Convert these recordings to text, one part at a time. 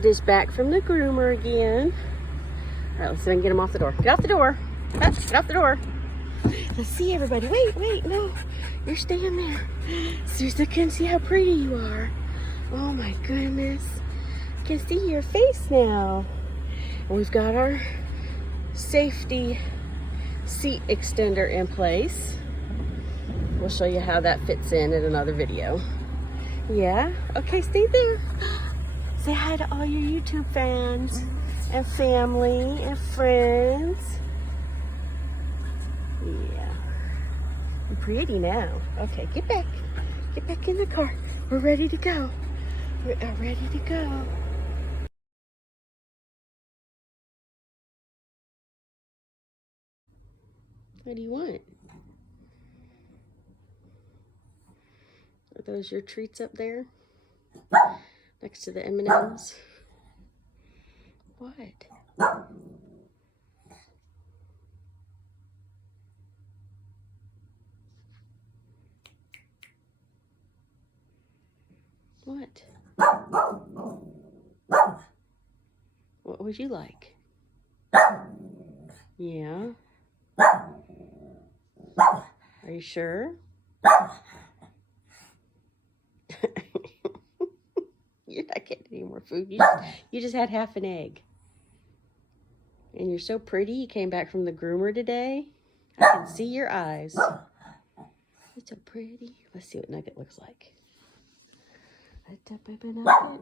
Just back from the groomer again. All right, let's see if I can get him off the door. Get off the door. Get off the door. Let's see everybody. Wait, no. You're staying there. So I can see how pretty you are. Oh my goodness. I can see your face now. And we've got our safety seat extender in place. We'll show you how that fits in another video. Yeah? Okay, stay there. Say hi to all your YouTube fans and family and friends. Yeah. I'm pretty now. Okay, get back. Get back in the car. We're ready to go. We are ready to go. What do you want? Are those your treats up there? Next to the M&Ms? What? What? What would you like? Yeah? Are you sure? You're not getting any more food. You just had half an egg. And you're so pretty. You came back from the groomer today. I can see your eyes. You're so pretty. Let's see what Nugget looks like. That's a baby Nugget.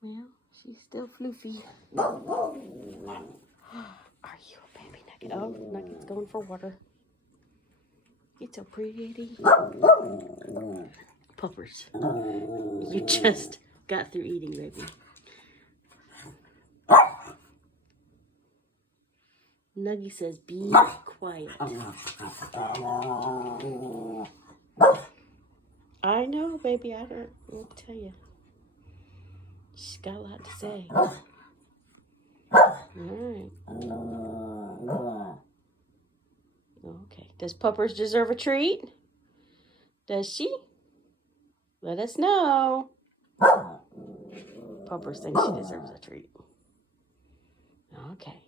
Well, she's still floofy. Are you a baby Nugget? Oh, Nugget's going for water. It's so pretty. Puppers. You just got through eating, baby. Nuggie says, be quiet. I know, baby. I don't want to tell you. She's got a lot to say. All right. Okay. Does Puppers deserve a treat? Does she? Let us know. Puppers thinks she deserves a treat. Okay.